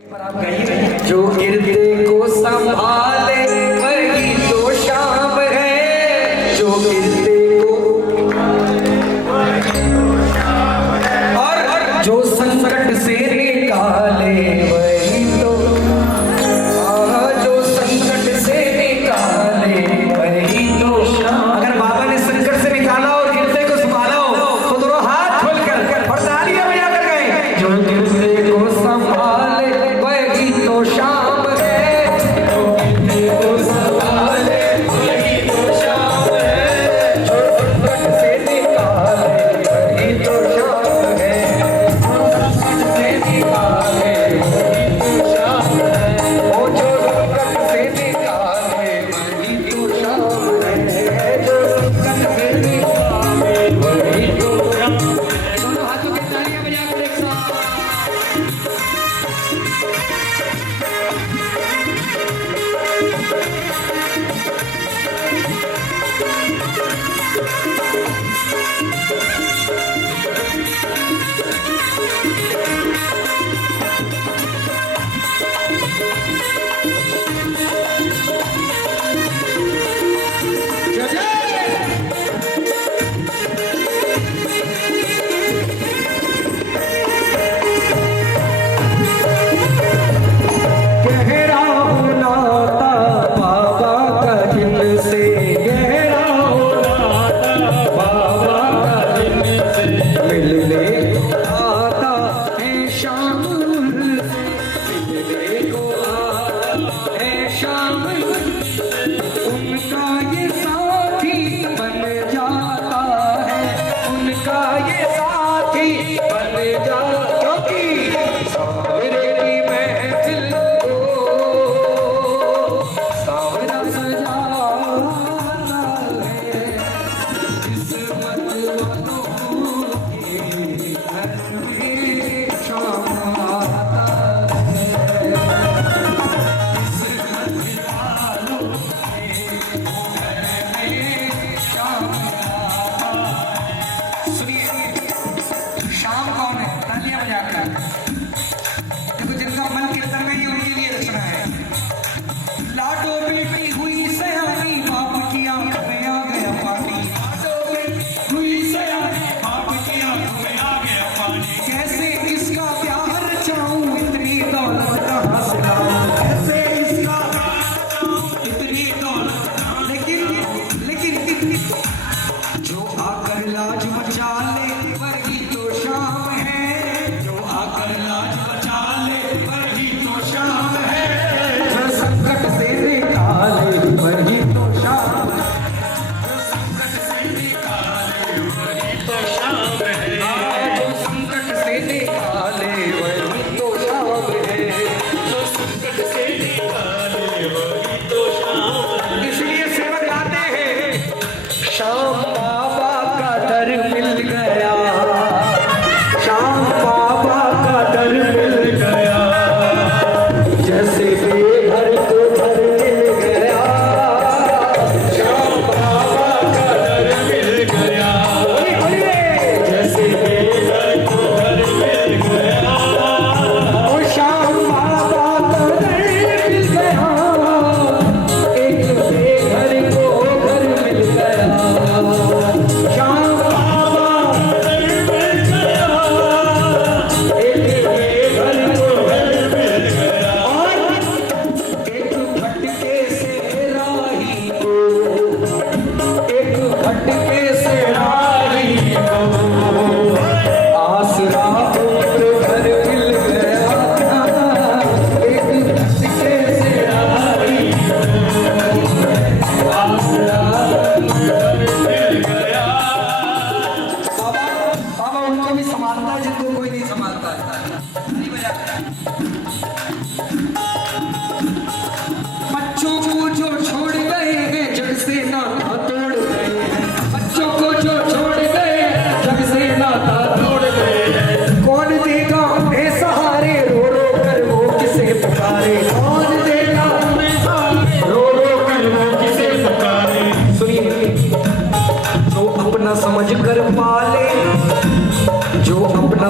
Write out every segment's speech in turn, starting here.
जो गिरते को संभाले वही तो शाम है। जो गिरते को और जो संकट से निकाले वही तो जो संकट से निकाले वही तो। अगर बाबा ने संकट से निकाला और गिरते को संभाला हो तो दोनों हाथ खोलकर और तालियां बजाकर गए। जो गिरते को संभाले तो शाम है। जो गिरते को संभाले वही तो शाम है। जो संकट से निकाले वही तो शाम है। जो संकट से निकाले वही तो शाम है। वो जो संकट से निकाले वही तो शाम है। जो संकट से निकाले वही तो शाम है। दोनों हाथों की तालियां बजाकर एक साथ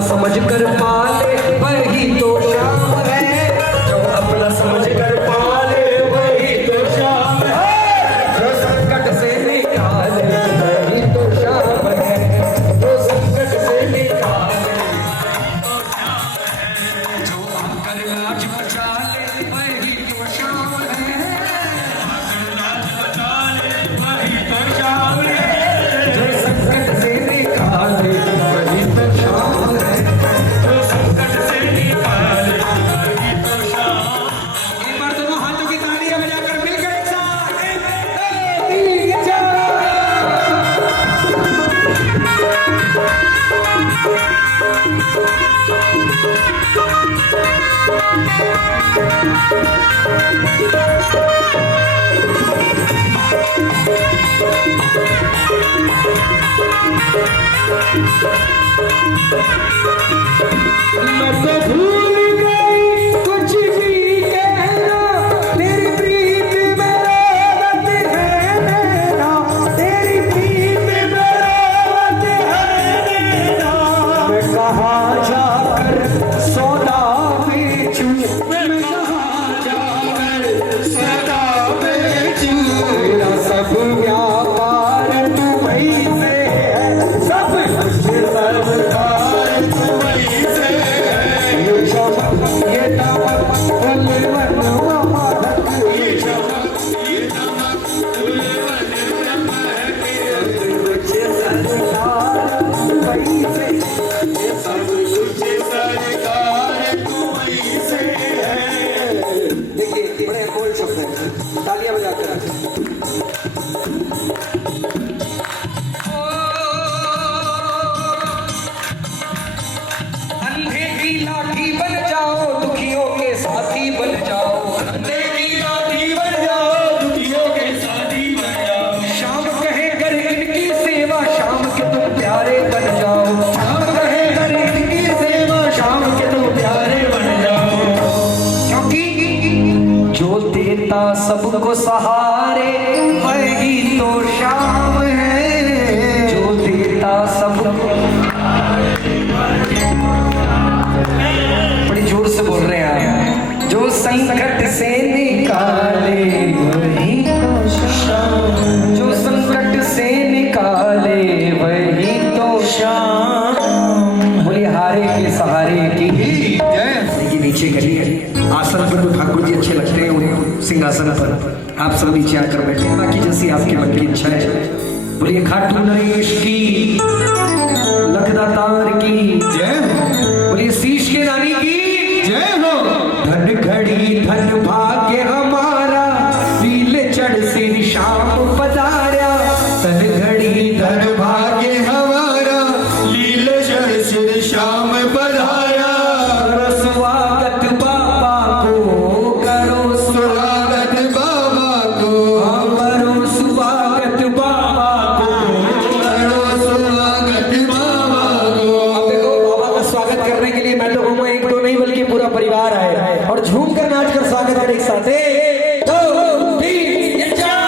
समझ कर पाले वही तो शाम है। मैं तो भूल गई कुछ भी कहना, तेरी प्रीत में राहत है मेरा, तेरी प्रीत में राहत है मेरा। मैं कहाँ जाकर सौदा बेचूं, मैं कहाँ जाकर सौदा बेचूं। मेरा सब व्यापार तू वही से है, सब कुछ सरकार तू वही से है। ये चमक ये दमक फुलवन महक, ये चमक ये दमक फुलवन महक। सब कुछ सरकार तू वही से, ये सब कुछ सरकार तू वही से है। देखिए बड़े बोल शब्द हैं, तालियां बजाकर। अंधे की लाठी बन जाओ, दुखियों के साथी बन जाओ। अंधे की लाठी बन जाओ, दुखियों के साथी बन जाओ। शाम कहे कर इनकी सेवा, शाम के तुम प्यारे बन जाओ। शाम कहे कर इनकी सेवा, शाम के तुम प्यारे बन जाओ। क्योंकि जो देता सबको सहारे वही तो शाम है। जो देता सबको, बड़ी जोर से बोल रहे हैं। जो संकट से निकाले वही तो शाम, जो संकट से निकाले वही तो शाम। बोले हारे के सहारे की देखिए नीचे गली आसन पर तो ठाकुर जी अच्छे लगते हैं, उन्हें सिंहासन पर आप सब नीचे आकर बैठे, बाकी जैसी आपके मन की इच्छा है। बोलिए खाटू नरेश की, लखदातार की जय, बोलिए शीश के रानी की जय हो। धन घड़ी धन भाग्य हमारा, नीले चढ़ सिर शाम पधारा। धन घड़ी धन भाग्य हमारा, नीले चढ़ सिर शाम पधारा। करो स्वागत बाबा को, करो स्वागत बाबा को, करो स्वागत बाबा को, करो स्वागत बाबा को। अब देखो बाबा का स्वागत करने के लिए मैं तो कहूँगा एक दो नहीं बल्कि पूरा परिवार आए और झूम कर नाच कर स्वागत है एक साथ। एक, दो, तीन, चार।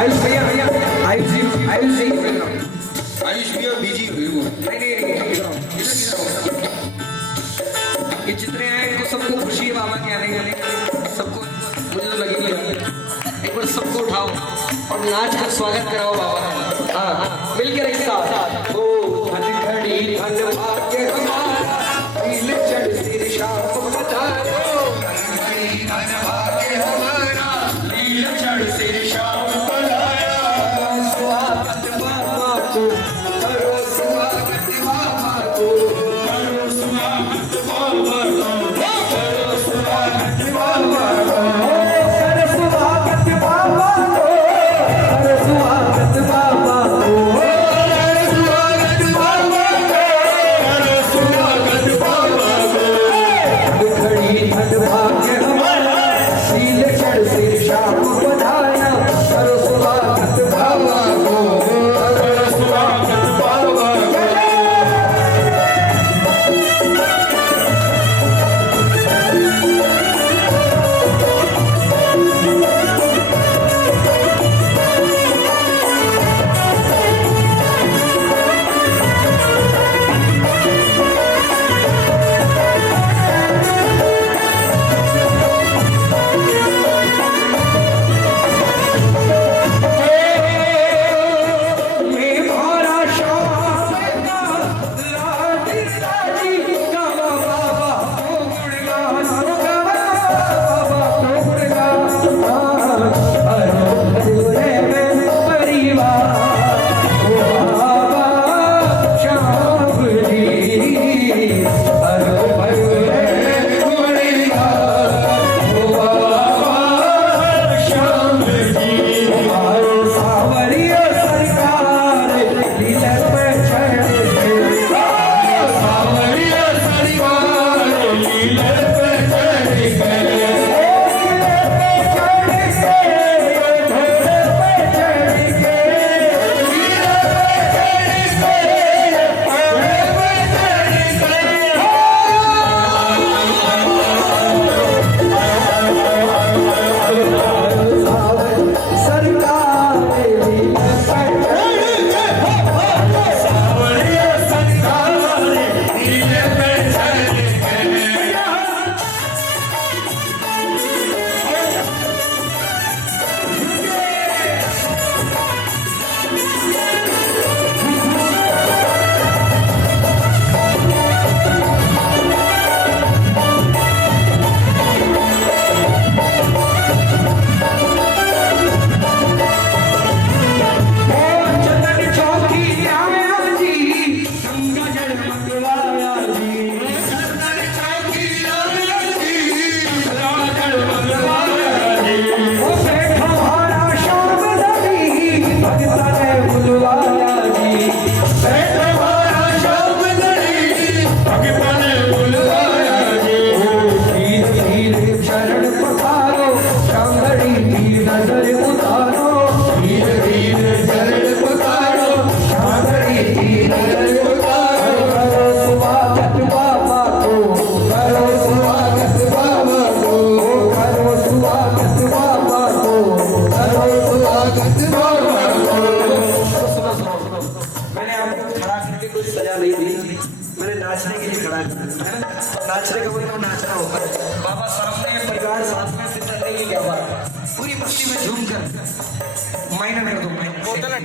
आयुष भैया भैया आयुष जी आयुष भैया बिजी हुए वो। ये जितने हैं इनको सबको खुशी है बाबा के आने वाले सबको। मुझे तो लगी है एक बार सबको उठाओ और नाच कर स्वागत कराओ बाबा। हाँ मिलकर एक साथ। ओ धन घड़ी धन भाग्य हमारा, नीले चढ़ सिर शाम पधारो। धन घड़ी धन भाग्य हमारा, नीले चढ़ सिर शाम पधारो। स्वागत बाबा को, करो स्वागत बाबा को, करो स्वागत बाबा को, करो स्वागत बाबा को, करो स्वागत बाबा को, करो स्वागत बाबा को, करो स्वागत बाबा को,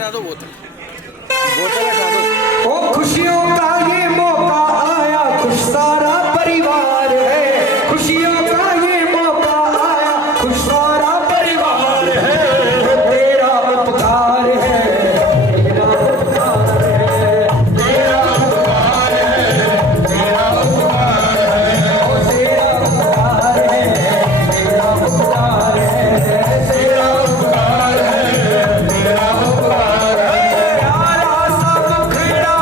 हटा दो बोतल हटा दो। ओ खुशियों का ये मौका आया, खुश सारा परिवार है। खुशियों का ये मौका आया, खुश सारा परिवार है। तेरा उपकार है, तेरा उपकार है, तेरा उपकार है, तेरा उपकार है, ओ तेरा उपकार है, तेरा उपकार है, तेरा उपकार है, तेरा उपकार है। यारा सा मुखड़ा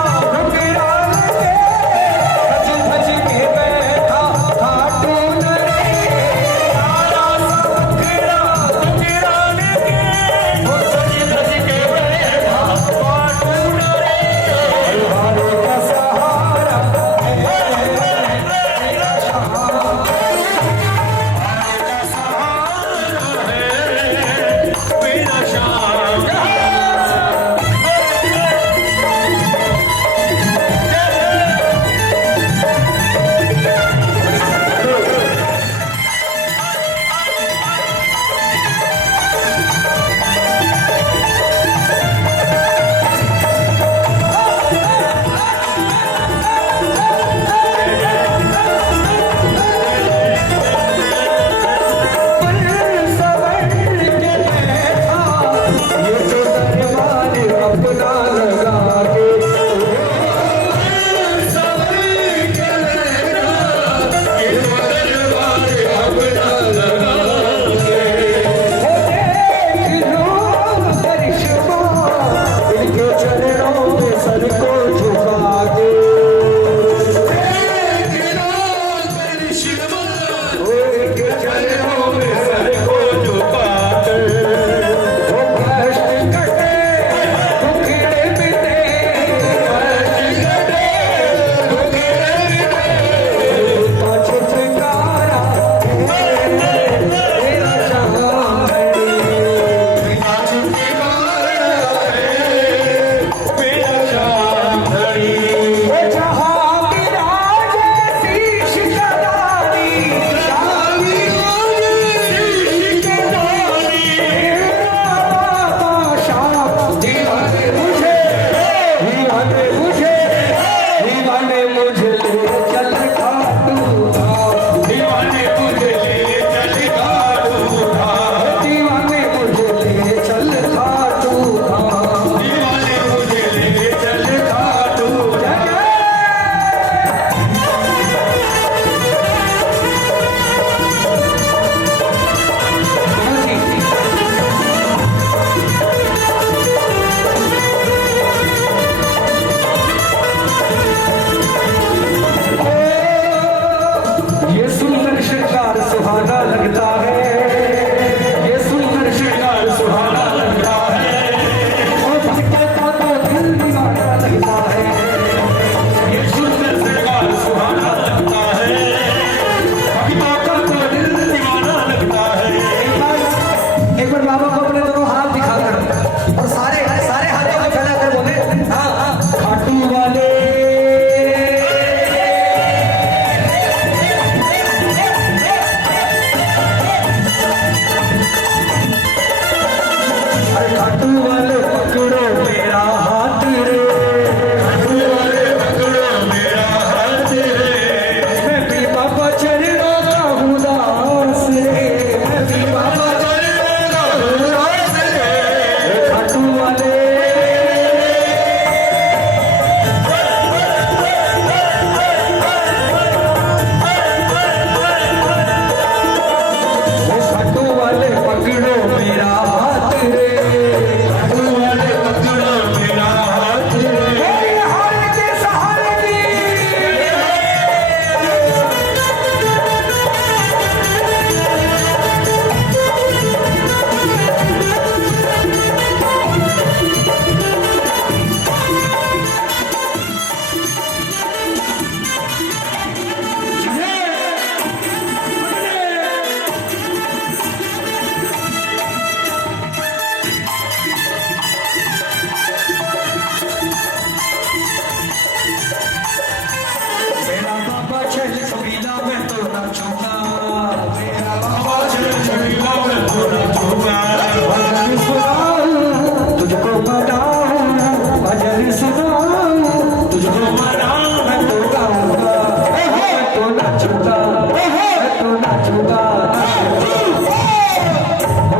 नाचूंगा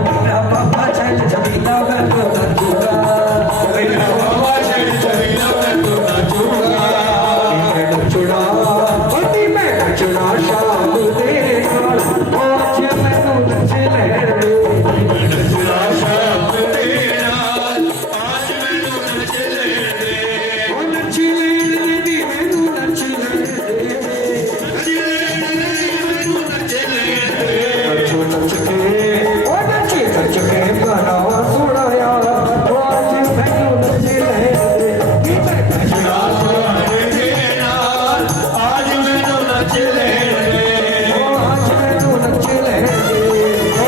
मेरा बाबा चल जमीना मैं तो नाचूंगा मेरा बाबा चल जमीना मैं तो नाचूंगा मैं नचुड़ा बड़ी मैं नचुड़ा शाम तेरे नाल आज मैं तो नच ले मैं नचुड़ा शाम तेरे नाल आज मैं तो नच ले ओ नच ले दी मैनू नच ले नच के ओ नच के गाना सुनाया ओ आज मैनू नच ले मैं नचुड़ा शाम तेरे नाल आज मैं तो नच ले ओ आज मैं तो नच ले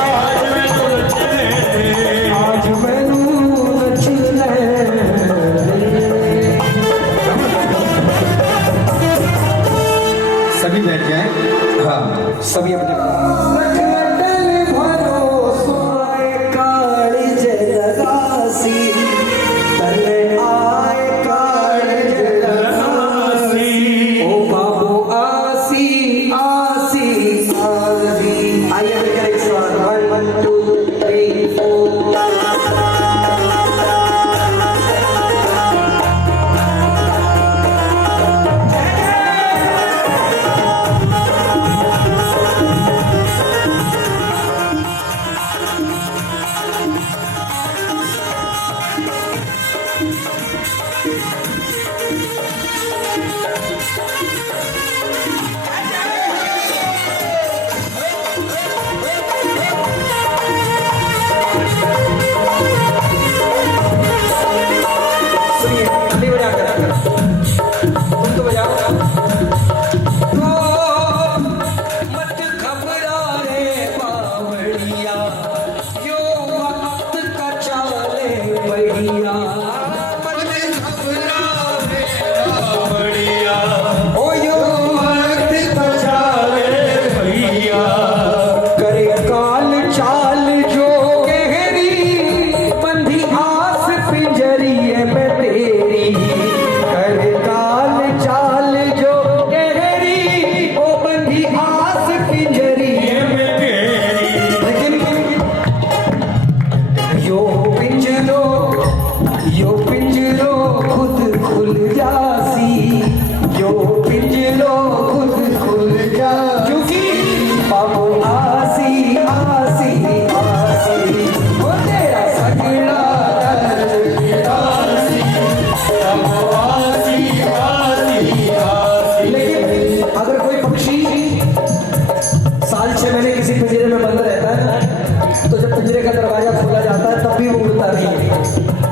आज मैं तो नच ले आज मैनू नच ले सभी बैठ जाए। हाँ सभी अपने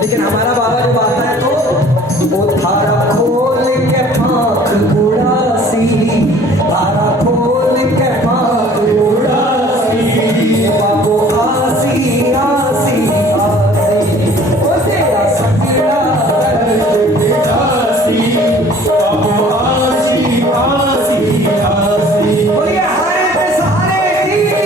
लेकिन हमारा बाबा जब आता है तो वो धारा खोल के पाख उड़ासी, धारा खोल के पाख उड़ासी, बाबू आसी आसी आसी, ओ तेरा सकड़ा आसी, बाबू आसी आसी आसी, बोलिए हारे पे सहारे की।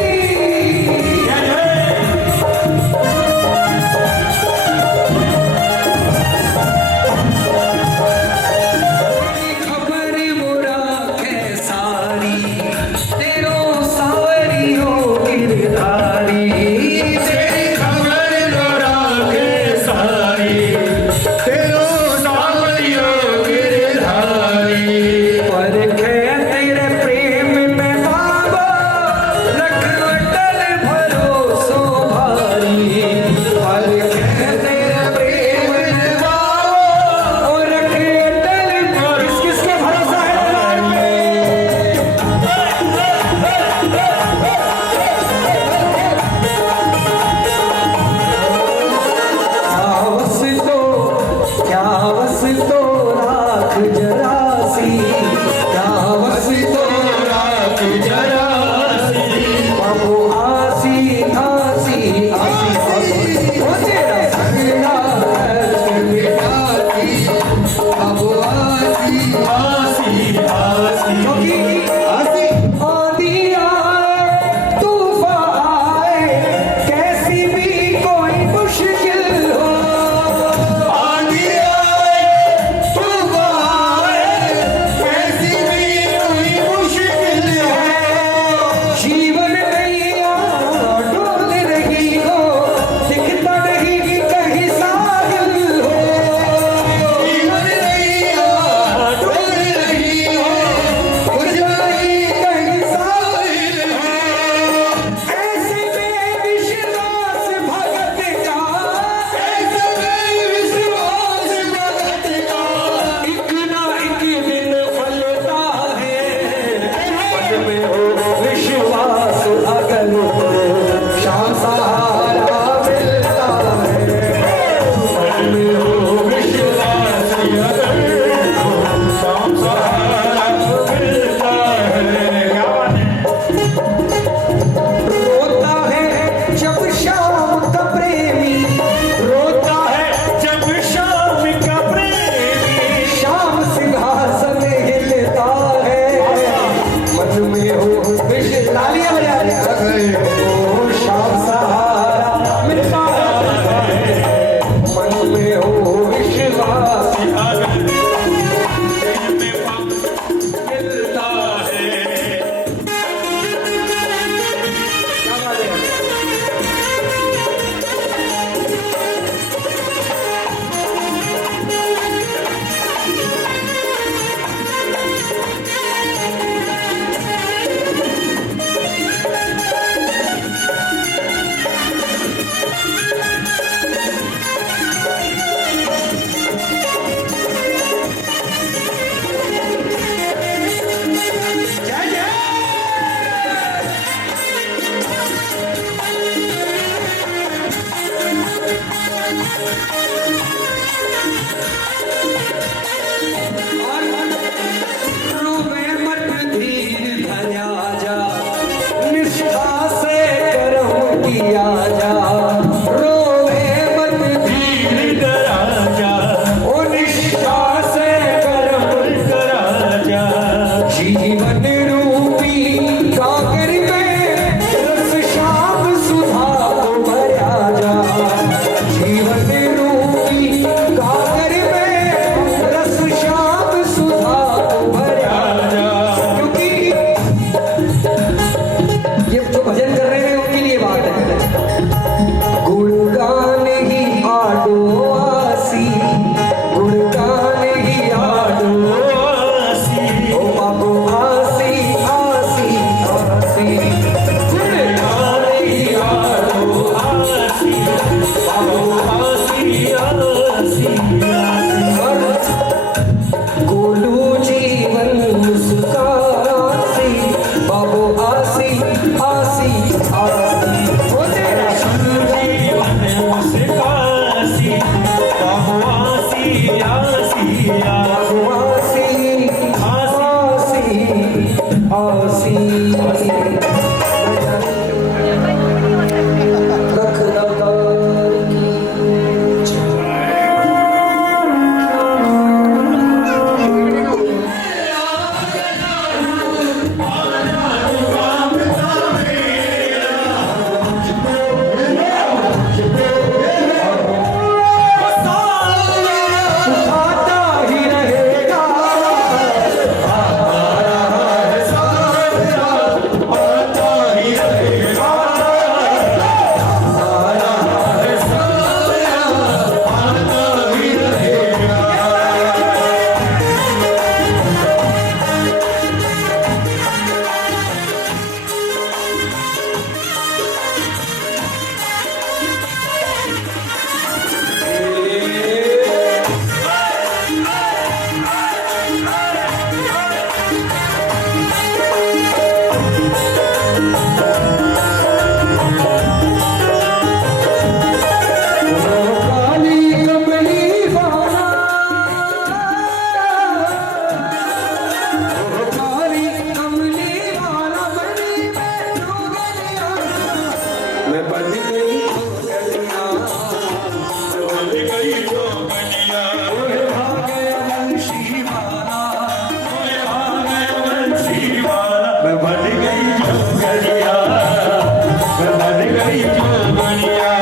मैं बन गई जोगनिया, बन गई जोगनिया, ओए भाग गया वंशी वाला, ओए भाग गया बंसी वाला। मैं बन गई जोगनिया, मैं बन गई जोगनिया।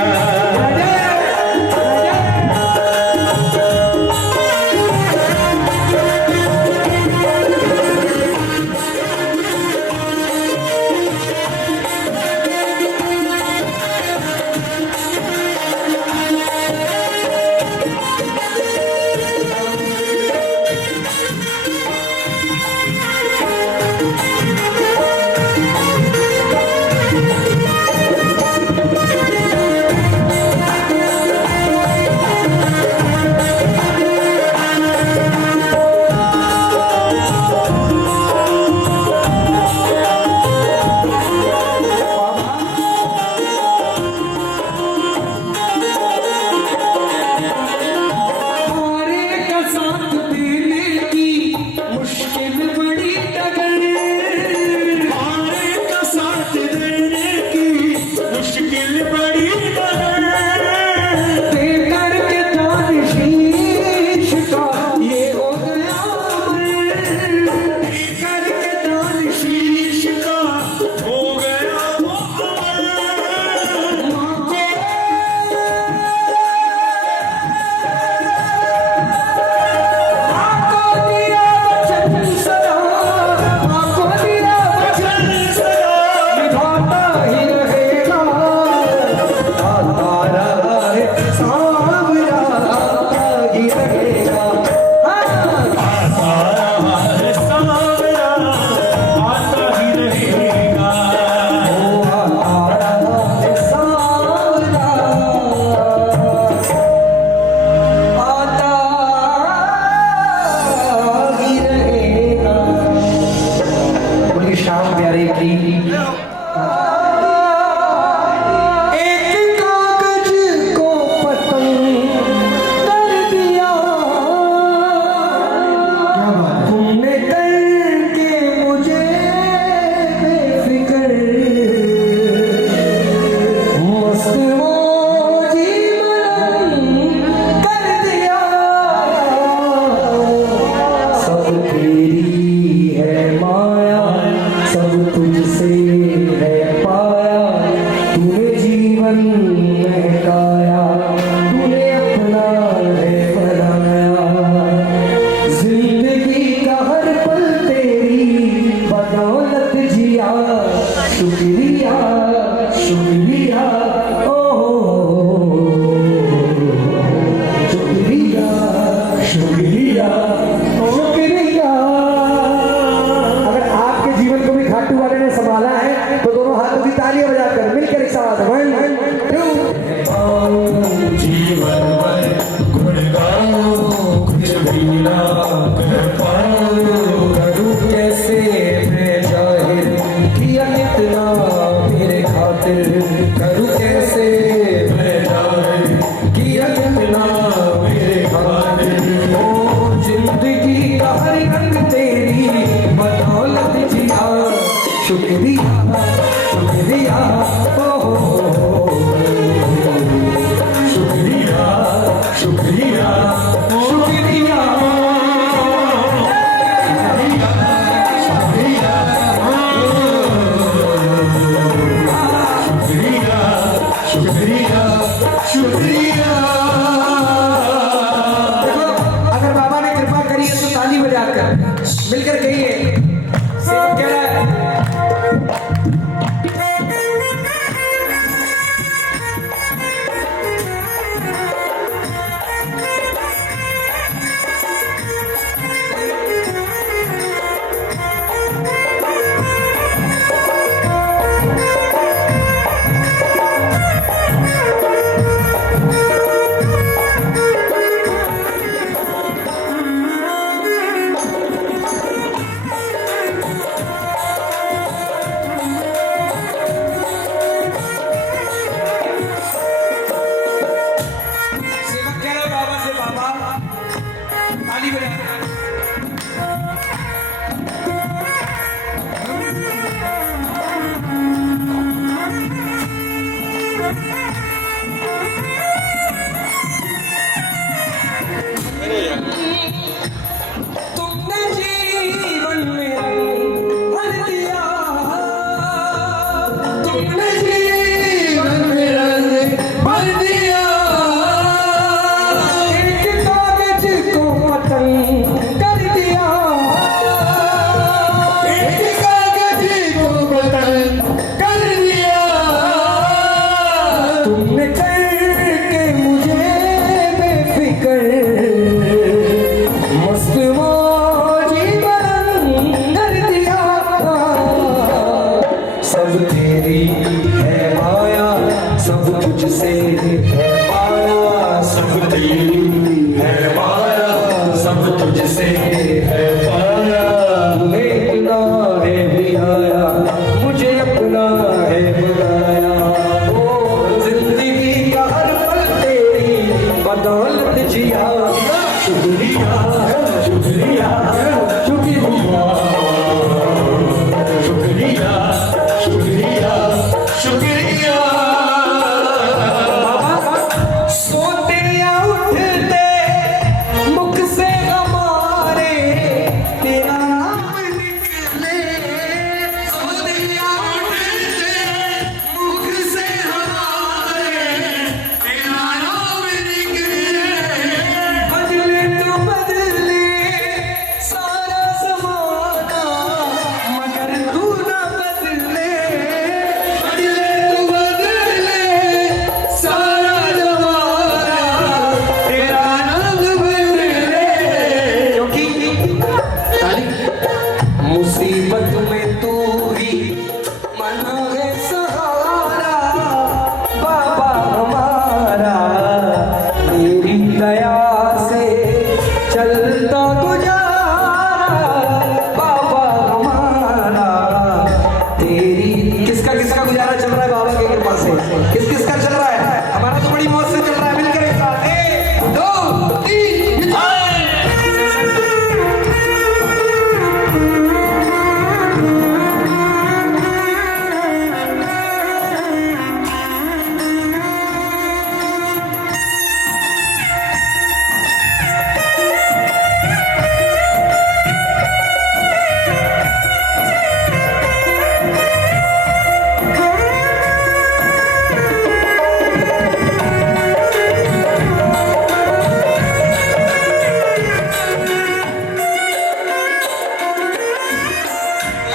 तुमने जीवन में भर दिया, तुमने जीवन में रंग भर दिया, एक कागज को पतंग कर दिया, एक कागज को पतंग कर दिया, तुमने करके मुझे बेफिक्र मस्त मौजी बरंग कर दिया। सब तेरी है माया, सब तुझसे है पाया, सब तेरी है माया, सब तुझसे है पाया। तुम्हें इतना है बिहाया, मुझे अपना है बुलाया। ओ जिंदगी का हर पल तेरी बदौलत जिया। शुक्रिया शुक्रिया शुक्रिया शुक्रिया शुक्रिया शुक्रिया। सोते या उठते मुख से हमारे तेरा नाम निकले, सोते या उठते मुख से हमारे तेरा नाम निकले। बदले तो बदले सारा ज़माना, मगर तू ना बदले। बदले तो बदले सारा ज़माना, तेरा नाम बदले। क्योंकि मुसीबत में तू ही मना है सहारा, बाबा हमारा तेरी दया से चलता गुजारा, बाबा हमारा तेरी। किसका किसका गुजारा चल रहा है बाबा की कृपा से? किस किसका चल रहा है? हमारा तो बड़ी मौज से चल रहा है। मिलकर एक साथ 1 2 3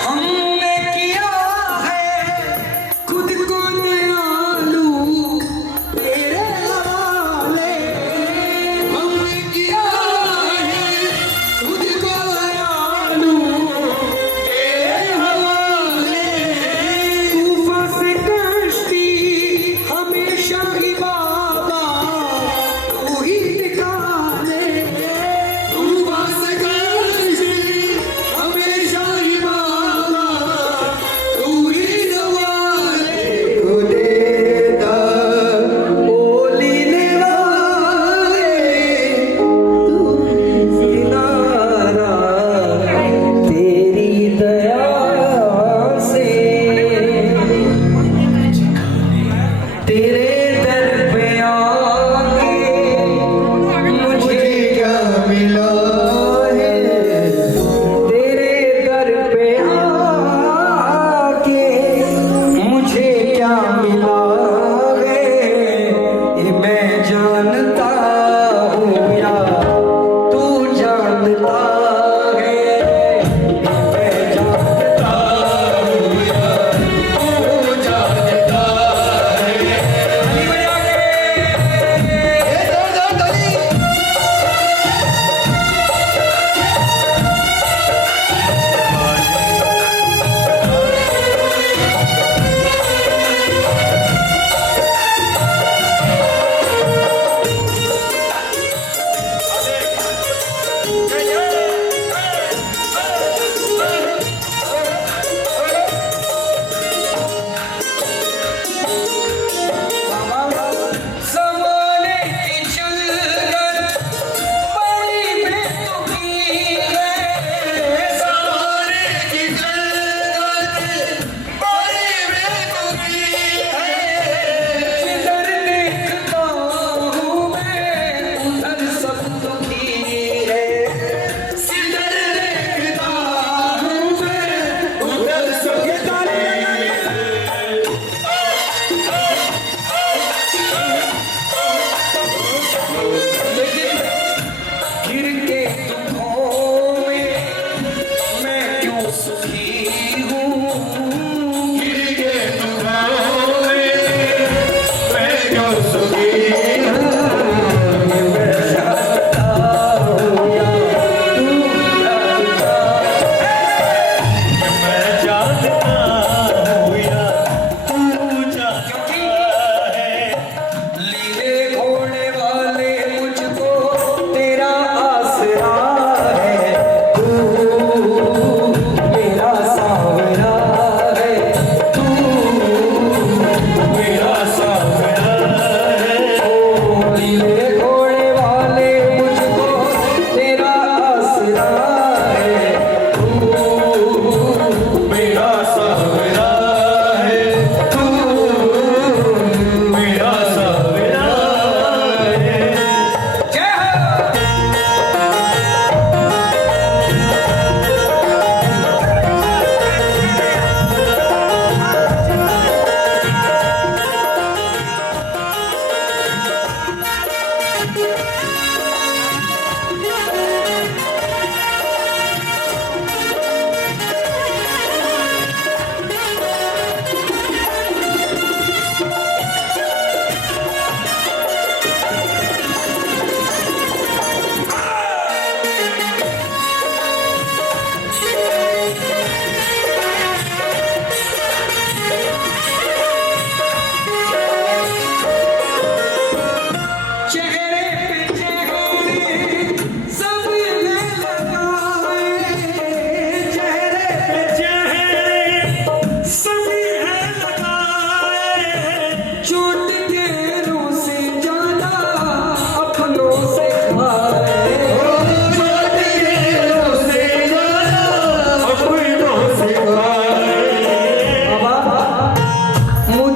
हमने किया है खुद को दयालु तेरे हवाले, हमने किया है खुद को दयालु तेरे हवाले। तूफान से कश्ती हमेशा ही बाबा तू ही निकाले, तूफान से कश्ती हमेशा ही बाबा तू ही संभाले। खुदेदा बोलने वाले तू किनारा, तेरी दया से तेरे दर पे आके मुझे क्या मिला है? तेरे दर पे आके मुझे क्या मिला है? ये मैं जानता हूँ या तू जानता है? ये मैं जानता हूँ या तू जानता है?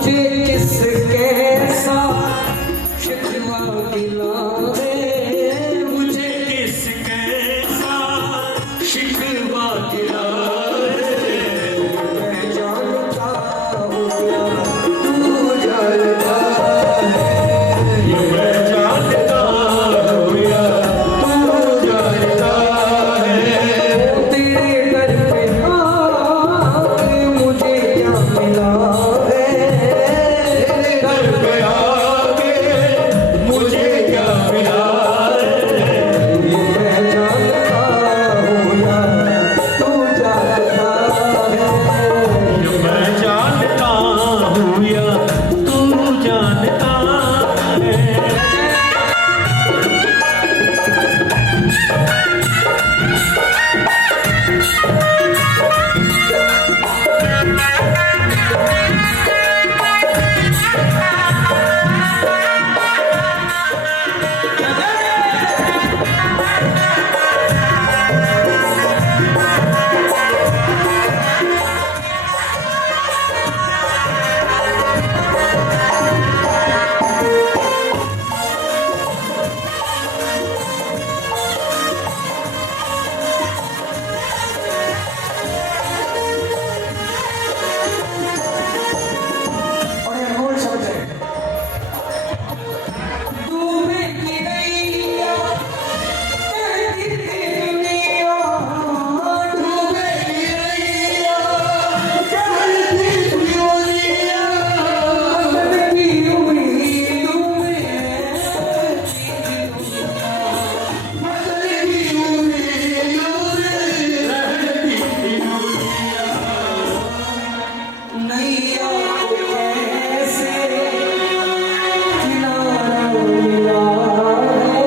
मुझे किस कैसा शिकवा दिलावे, मुझे किस कैसा शिकवा दिलाए, मैं जानता हूँ या तू जानता है, ये मैं जानता हूँ या तू जानता है। तेरे दर पे आके मुझे क्या मिला है, दर पे आके मुझे क्या मिला है, ये मैं जानता हूँ या तू जानता है। ये मैं जानता हूँ या तू जानता है। और ये अनमोल शब्द है, डूबे की नैया कहती थी दुनिया, डूबे की नैया कहती थी दुनिया, मन की उम्मीदों में रहती थी दुनिया, मन की उम्मीदों में रहती थी दुनिया। नैया को कैसे किनारा मिला है,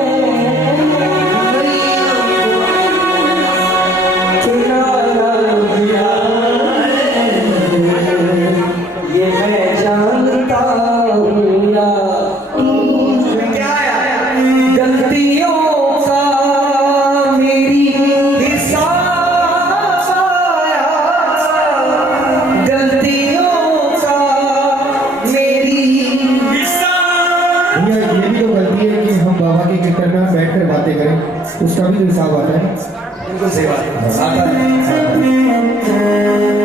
किनारा मिला है, ये मैं जानता हूँ या क्या आया, गलतियों का मेरी हिसाब आया, गलतियों का मेरी भैया ये भी तो गलती है कि हम बाबा के कीर्तन में बैठकर बातें करें, उसका भी तो हिसाब आता है। बिल्कुल सही बात है, आता है।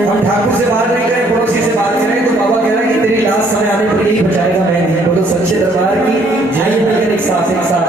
हम ठाकुर से बात नहीं करें, पड़ोसी से बात करें, तो बाबा कह रहा है कि तेरी लाश समय आने पर यही बचाएगा, मैं नहीं। बोलो सच्चे दरबार की आइए मिलकर एक साथ एक साथ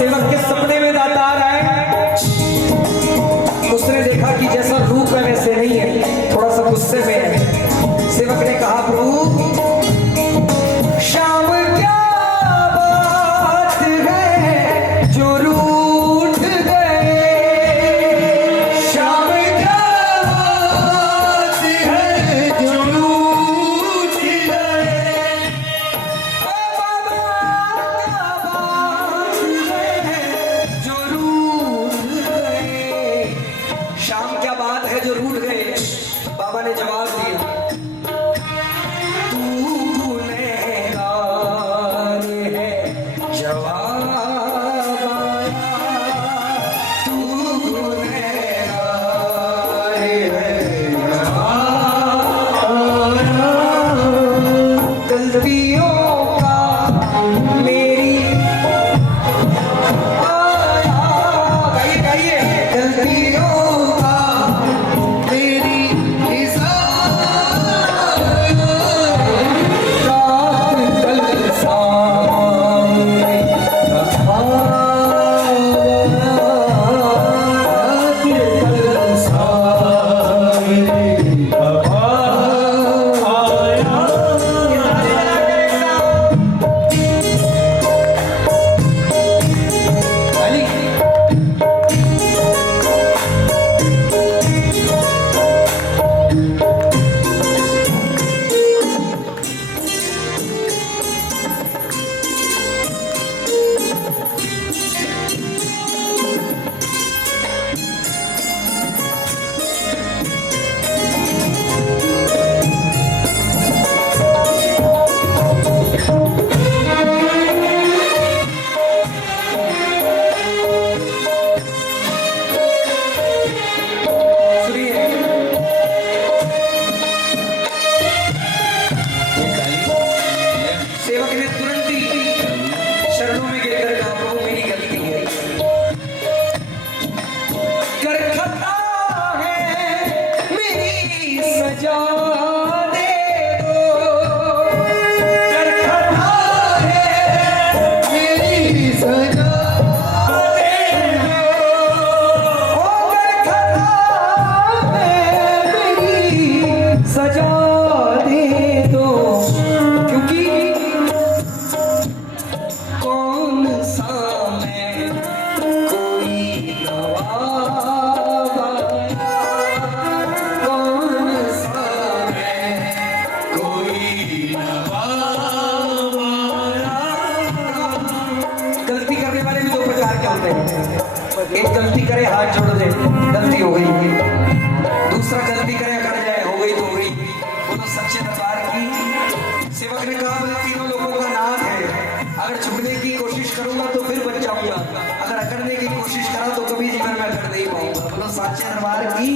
सेवक के सपने में दातार आए, उसने देखा कि जैसा रूप है वैसे नहीं है, थोड़ा सा गुस्से में है। सेवक ने कहा प्रभु श्याम क्या बात है जो रूठ गए, श्याम क्या बात है जो रूठ गए, बाबा क्या बात है जो रूठ गए, शाम क्या बात है जो रूठ गए। बाबा ने जवाब दिया गलती हो गई। दूसरा गलती करे कर जाए, हो गई तो हो गई। बोलो सच्चे दरबार की। सेवक ने कहा बोले तीनों लोगों का नाथ है, अगर छुपने की कोशिश करूंगा तो फिर बच जाऊंगा, अगर अकड़ने की कोशिश करा तो कभी जीवन में अकड़ नहीं पाऊंगा। बोलो सच्चे दरबार की।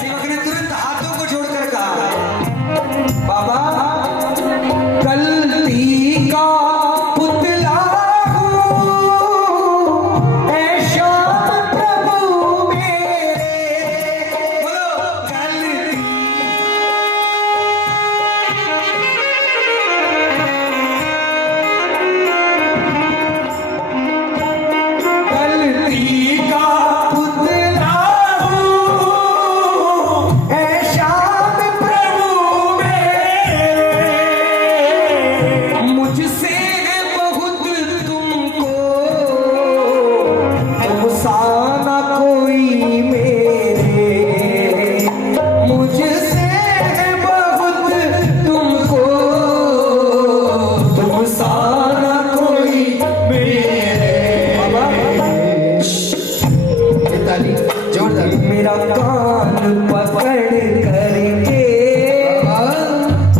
सेवक ने तुरंत हाथों को जोड़कर कहा बाबा गलती का पुतला हूँ, ऐ श्याम प्रभु मेरे। बोलो गलती का पुतला हूँ, ऐ श्याम प्रभु मेरे। मुझसे बहुत तुमको तुम सा न कोई मेरे, मुझसे बहुत तुमको तुम सा न कोई मेरे। ताली जोरदार। मेरा कान पकड़ करके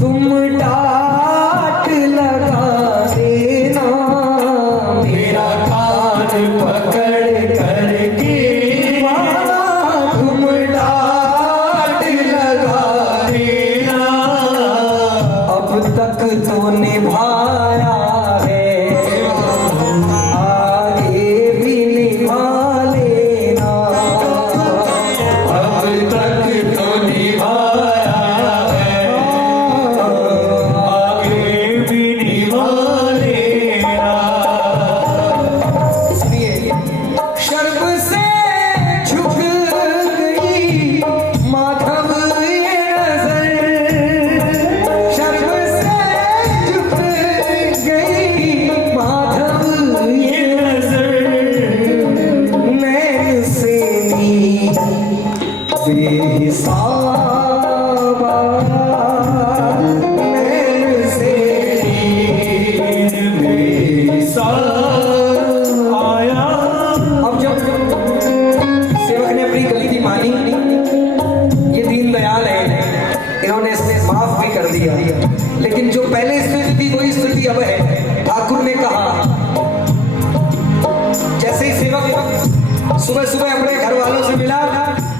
तुम डांट लगा देना, मेरा कान पकड़ करके तुम डांट लगा देना। अब तक तो निभाया है, आगे भी निभा लेना। अब तक तो निभाया है, आगे भी निभा लेना। इसलिए शर्म से झुक गई माधव ये नजर, शर्म से झुक गई माधव ये नजर। नैन से बेहिसाबा, नैन से बेहिसाब आया। अब जब सेवक ने अपनी गलती मानी, ये दीन दयाल है, इन्होंने इसे माफ भी कर दिया, लेकिन जो पहले स्थिति थी वही स्थिति अब है। ठाकुर ने कहा जैसे ही सेवक सुबह सुबह अपने घर वालों से मिला,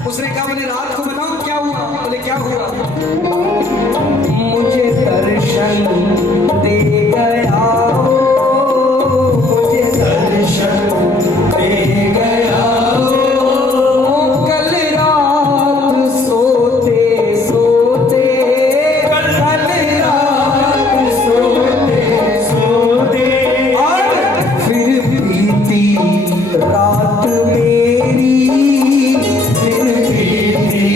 उसने कहा बोले रात को बताओ क्या हुआ। बोले क्या हुआ। मुझे दर्शन दे गया हो, मुझे दर्शन दे गया हो। कल रात सोते सोते, कल रात सोते सोते, और फिर बीती रात मेरी, फिर बीती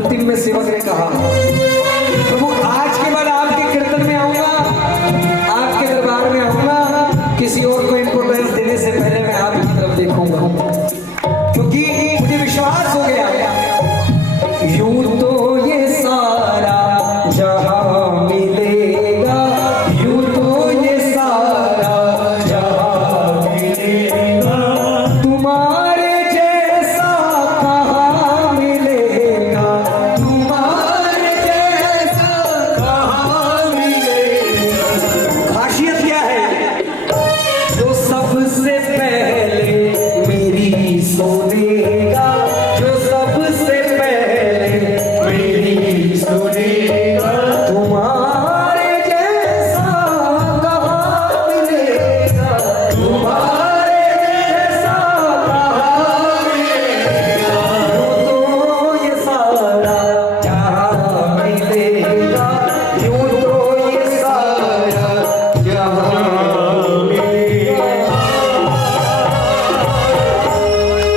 अंतिम में सेवक ने कहा, प्रभु आज के बाद आपके कीर्तन में आऊंगा, आपके दरबार में आऊंगा, किसी और को इंपोर्टेंस देने से पहले मैं आपकी तरफ देखूंगा, क्योंकि मुझे विश्वास हो गया यूं तो ये सारा जहां मिलेगा, यूं तो ये सारा जहां मिलेगा, तुम्हारे जैसा कहाँ मिलेगा, तुम्हारे जैसा कहाँ मिलेगा। खासियत क्या है? जो सबसे पहले मेरी सुनेगा, जो सबसे पहले मेरी सुनेगा, तुम्हारे जैसा कहाँ मिलेगा, तुम्हारे जैसा कहाँ मिलेगा, यूं तो ये सारा जहां मिलेगा, यूं तो ये सारा जहां मिलेगा।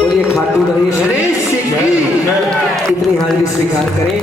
बोलिए खाटू नरेश नरेश की इतनी हाजिरी स्वीकार करें।